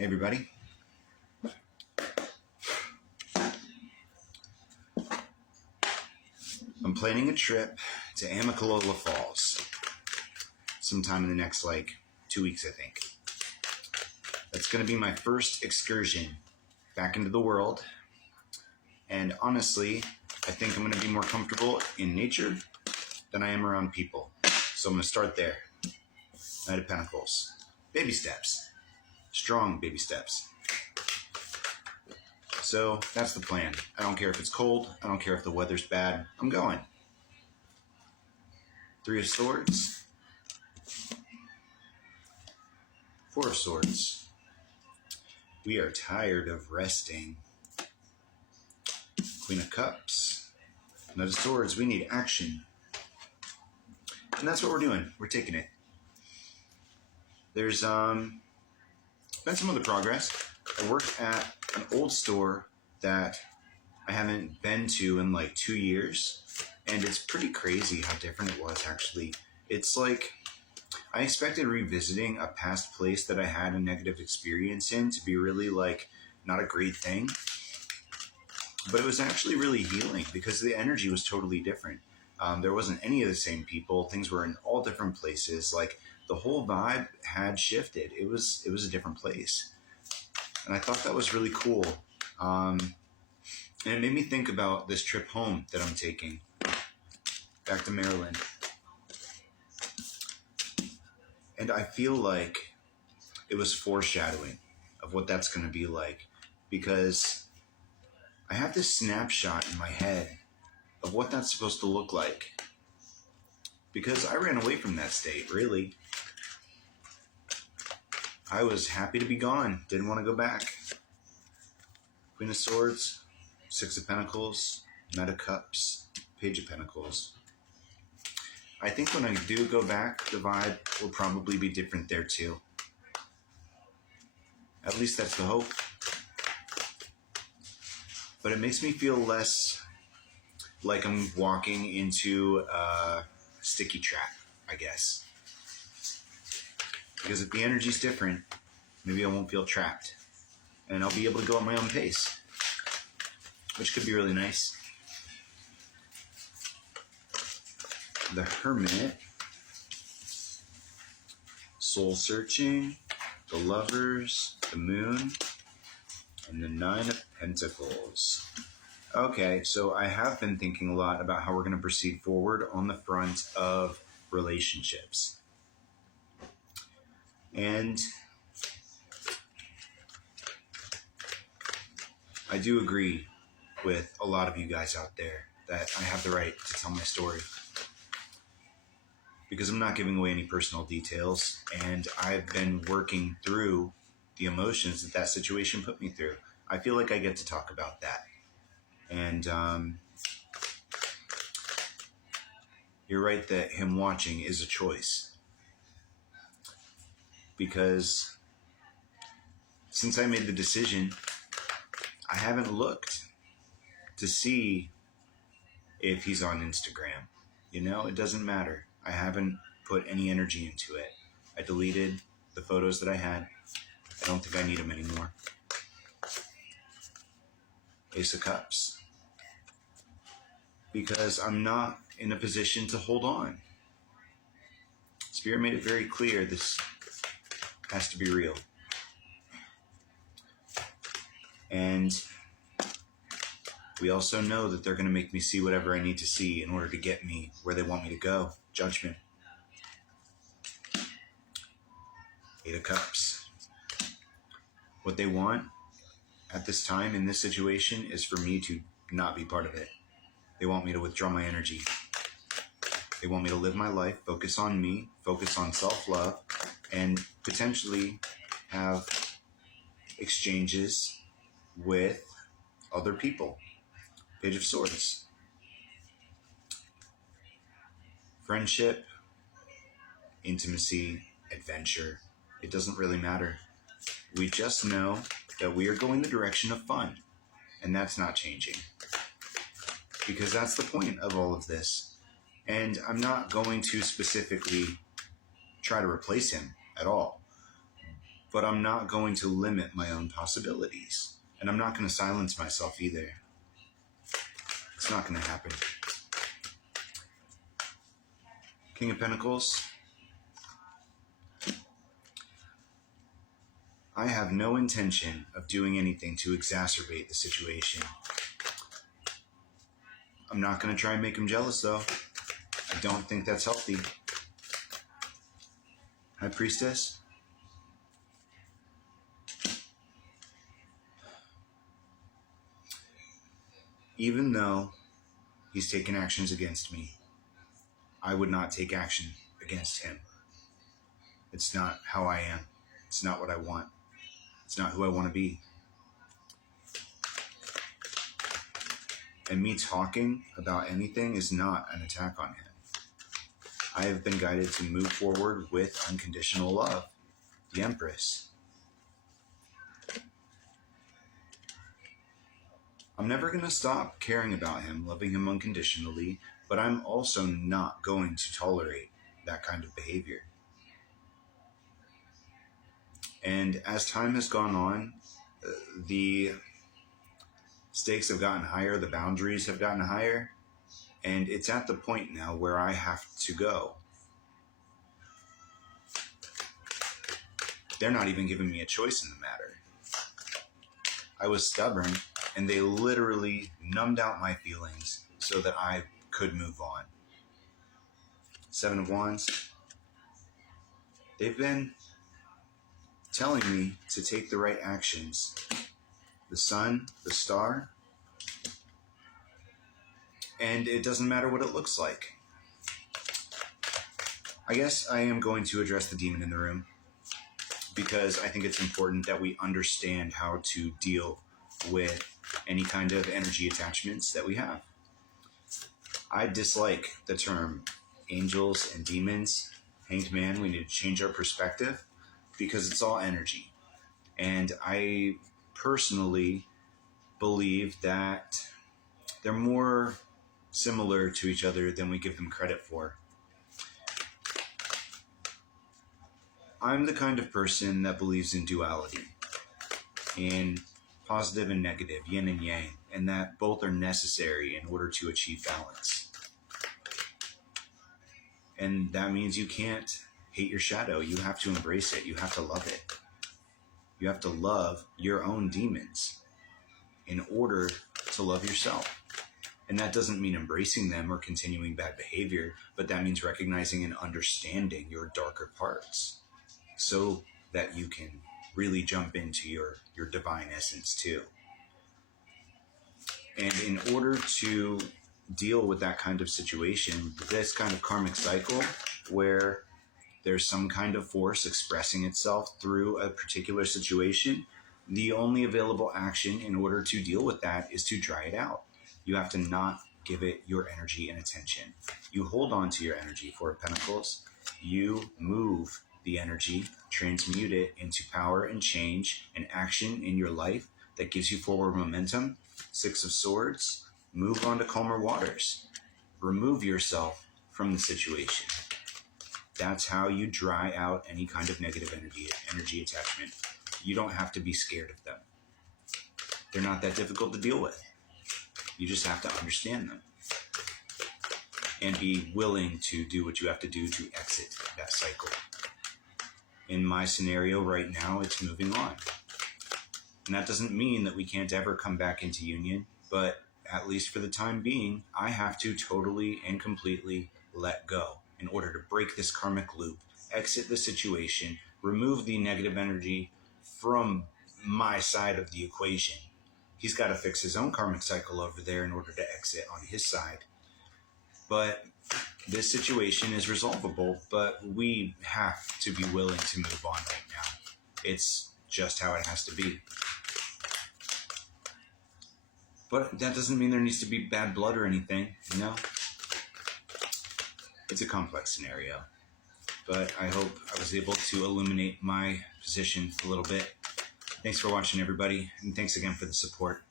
Hey everybody. I'm planning a trip to Amicalola Falls sometime in the next 2 weeks, I think. That's going to be my first excursion back into the world. And honestly, I think I'm going to be more comfortable in nature than I am around people. So I'm going to start there. Knight of Pentacles. Baby steps. Strong baby steps. So that's the plan. I don't care if it's cold. I don't care if the weather's bad. I'm going. Three of Swords. Four of Swords. We are tired of resting. Queen of Cups. Knight of Swords. We need action. And that's what we're doing. We're taking it. There's been some other progress. I worked at an old store that I haven't been to in 2 years. And it's pretty crazy how different it was, actually. It's I expected revisiting a past place that I had a negative experience in to be really not a great thing. But it was actually really healing because the energy was totally different. There wasn't any of the same people. Things were in all different places. The whole vibe had shifted. It was a different place. And I thought that was really cool. And it made me think about this trip home that I'm taking back to Maryland. And I feel like it was foreshadowing of what that's going to be like, because I have this snapshot in my head of what that's supposed to look like. Because I ran away from that state, really. I was happy to be gone. Didn't want to go back. Queen of Swords, Six of Pentacles, Knight of Cups, Page of Pentacles. I think when I do go back, the vibe will probably be different there too. At least that's the hope. But it makes me feel less like I'm walking into a sticky trap, I guess. Because if the energy's different, maybe I won't feel trapped. And I'll be able to go at my own pace, which could be really nice. The Hermit, Soul Searching, the Lovers, the Moon, and the Nine of Pentacles. Okay, so I have been thinking a lot about how we're going to proceed forward on the front of relationships. And I do agree with a lot of you guys out there that I have the right to tell my story, because I'm not giving away any personal details, and I've been working through the emotions that situation put me through. I feel like I get to talk about that. And you're right that him watching is a choice. Because since I made the decision, I haven't looked to see if he's on Instagram. It doesn't matter. I haven't put any energy into it. I deleted the photos that I had. I don't think I need them anymore. Ace of Cups. Because I'm not in a position to hold on. Spirit made it very clear this has to be real. And we also know that they're going to make me see whatever I need to see in order to get me where they want me to go. Judgment. Eight of Cups. What they want at this time in this situation is for me to not be part of it. They want me to withdraw my energy. They want me to live my life, focus on me, focus on self-love, and potentially have exchanges with other people. Page of Swords. Friendship, intimacy, adventure. It doesn't really matter. We just know that we are going the direction of fun, and that's not changing. Because that's the point of all of this. And I'm not going to specifically try to replace him at all. but I'm not going to limit my own possibilities. And I'm not going to silence myself either. It's not going to happen. King of Pentacles. I have no intention of doing anything to exacerbate the situation. I'm not going to try and make him jealous, though. I don't think that's healthy. High Priestess. Even though he's taken actions against me, I would not take action against him. It's not how I am. It's not what I want. It's not who I want to be. And me talking about anything is not an attack on him. I have been guided to move forward with unconditional love. The Empress. I'm never going to stop caring about him, loving him unconditionally, but I'm also not going to tolerate that kind of behavior. And as time has gone on, the stakes have gotten higher, the boundaries have gotten higher, and it's at the point now where I have to go. They're not even giving me a choice in the matter. I was stubborn, and they literally numbed out my feelings so that I could move on. Seven of Wands. They've been telling me to take the right actions. The Sun, the Star, and it doesn't matter what it looks like. I guess I am going to address the demon in the room because I think it's important that we understand how to deal with any kind of energy attachments that we have. I dislike the term angels and demons. Hanged Man, we need to change our perspective because it's all energy. And I personally believe that they're more similar to each other than we give them credit for. I'm the kind of person that believes in duality, in positive and negative, yin and yang, and that both are necessary in order to achieve balance. And that means you can't hate your shadow. You have to embrace it. You have to love it. You have to love your own demons in order to love yourself. And that doesn't mean embracing them or continuing bad behavior, but that means recognizing and understanding your darker parts so that you can really jump into your divine essence too. And in order to deal with that kind of situation, this kind of karmic cycle where there's some kind of force expressing itself through a particular situation, the only available action in order to deal with that is to dry it out. You have to not give it your energy and attention. You hold on to your energy, Four of Pentacles. You move the energy, transmute it into power and change and action in your life that gives you forward momentum. Six of Swords. Move on to calmer waters. Remove yourself from the situation. That's how you dry out any kind of negative energy attachment. You don't have to be scared of them. They're not that difficult to deal with. You just have to understand them and be willing to do what you have to do to exit that cycle. In my scenario right now, it's moving on. And that doesn't mean that we can't ever come back into union, but at least for the time being, I have to totally and completely let go in order to break this karmic loop, exit the situation, remove the negative energy from my side of the equation. He's got to fix his own karmic cycle over there in order to exit on his side. But this situation is resolvable, but we have to be willing to move on right now. It's just how it has to be. But that doesn't mean there needs to be bad blood or anything, you know? It's a complex scenario. But I hope I was able to illuminate my position a little bit. Thanks for watching, everybody, and thanks again for the support.